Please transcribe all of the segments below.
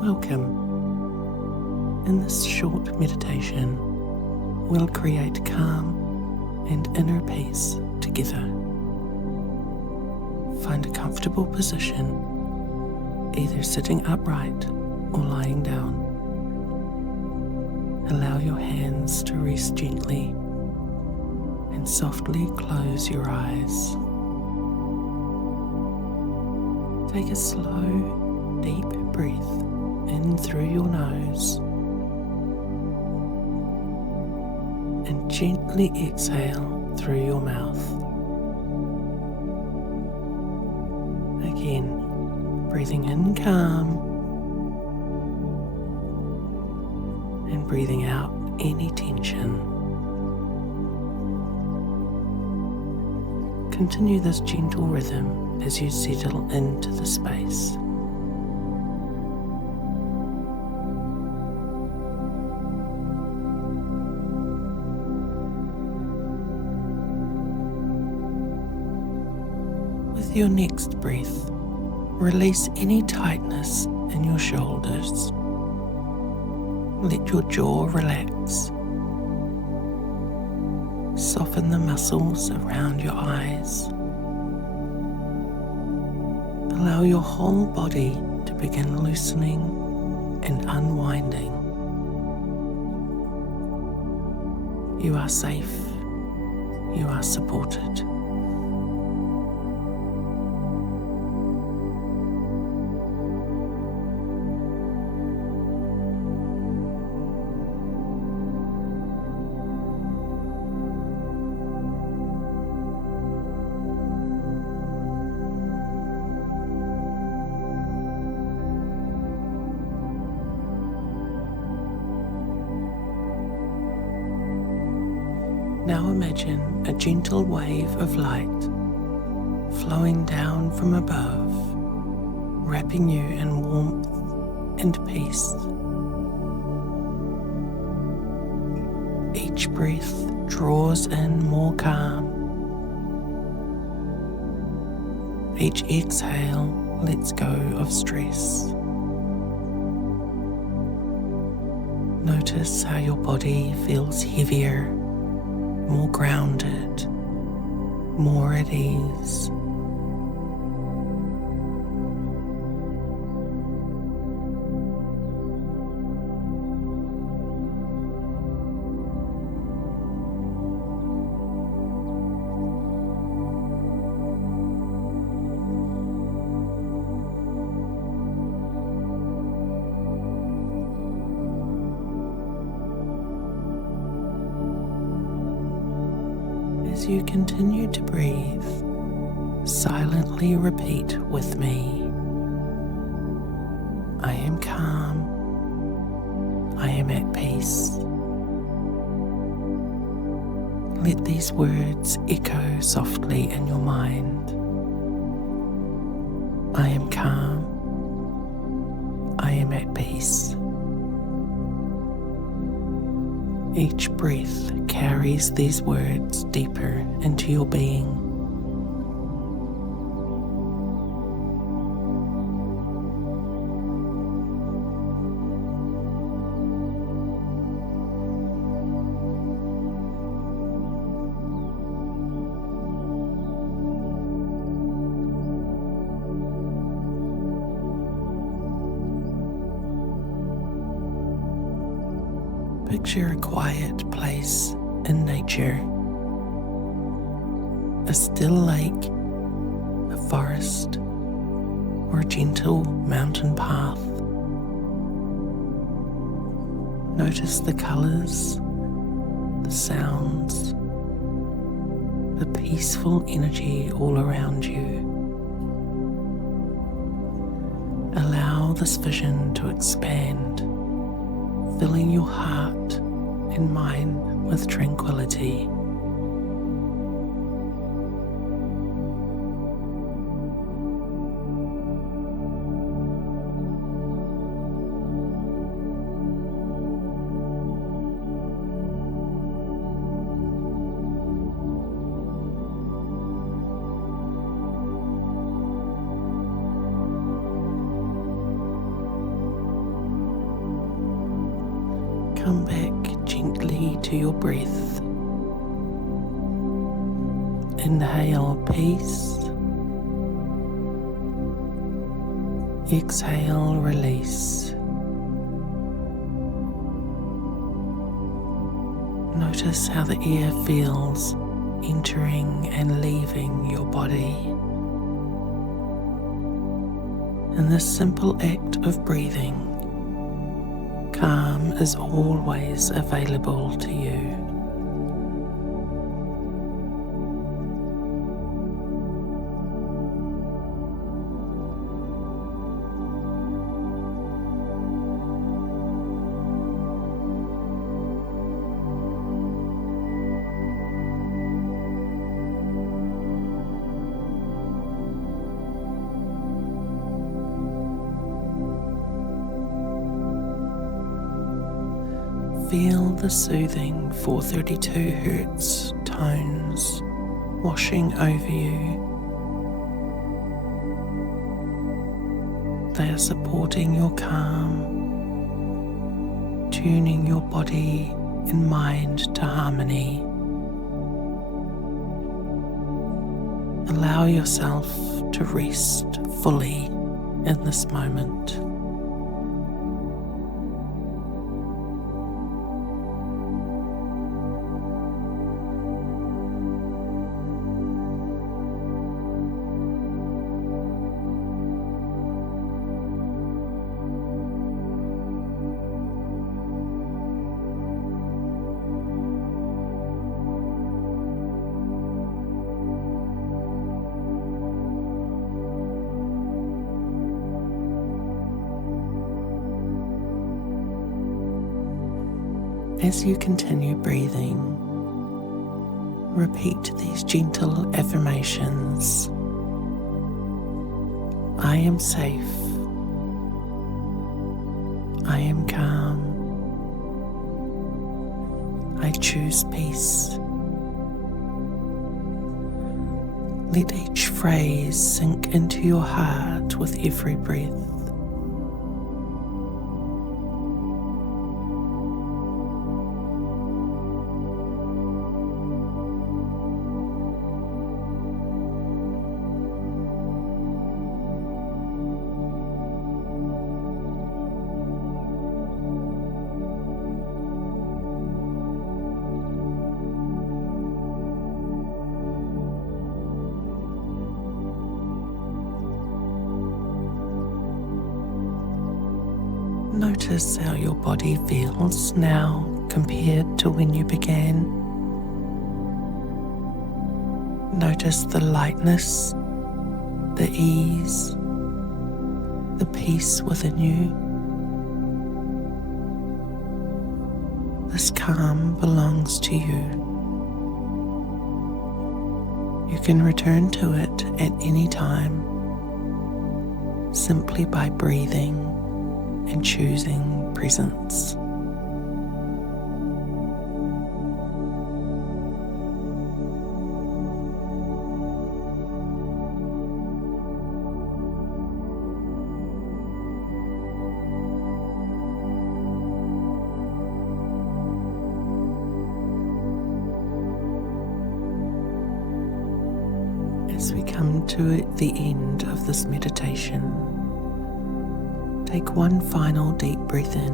Welcome. In this short meditation, we'll create calm and inner peace together. Find a comfortable position, either sitting upright or lying down. Allow your hands to rest gently and softly close your eyes. Take a slow, deep breath in through your nose and gently exhale through your mouth. Again, breathing in calm and breathing out any tension. Continue this gentle rhythm as you settle into the space. With your next breath, release any tightness in your shoulders. Let your jaw relax. Soften the muscles around your eyes. Allow your whole body to begin loosening and unwinding. You are safe. You are supported. Now imagine a gentle wave of light flowing down from above, wrapping you in warmth and peace. Each breath draws in more calm. Each exhale lets go of stress. Notice how your body feels heavier, more grounded, more at ease. As you continue to breathe, silently repeat with me. I am calm. I am at peace. Let these words echo softly in your mind. I am calm. I am at peace. Each breath carries these words deeper into your being. Picture a quiet place in nature, a still lake, a forest, or a gentle mountain path. Notice the colors, the sounds, the peaceful energy all around you. Allow this vision to expand, filling your heart and mind with tranquility. come back gently to your breath. Inhale peace. Exhale release. Notice how the air feels entering and leaving your body. In this simple act of breathing, calm is always available to you. Feel the soothing 432 Hz tones washing over you. They are supporting your calm, tuning your body and mind to harmony. Allow yourself to rest fully in this moment. As you continue breathing, repeat these gentle affirmations. I am safe. I am calm. I choose peace. Let each phrase sink into your heart with every breath. Notice how your body feels now compared to when you began. Notice the lightness, the ease, the peace within you. This calm belongs to you. You can return to it at any time, simply by breathing and choosing presence. As we come to the end of this meditation, take one final deep breath in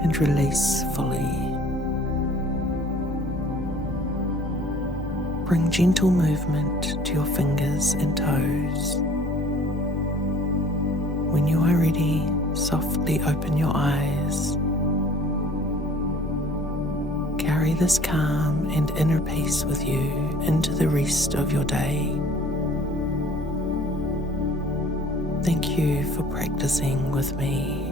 and release fully. Bring gentle movement to your fingers and toes. When you are ready, softly open your eyes. Carry this calm and inner peace with you into the rest of your day. Thank you for practicing with me.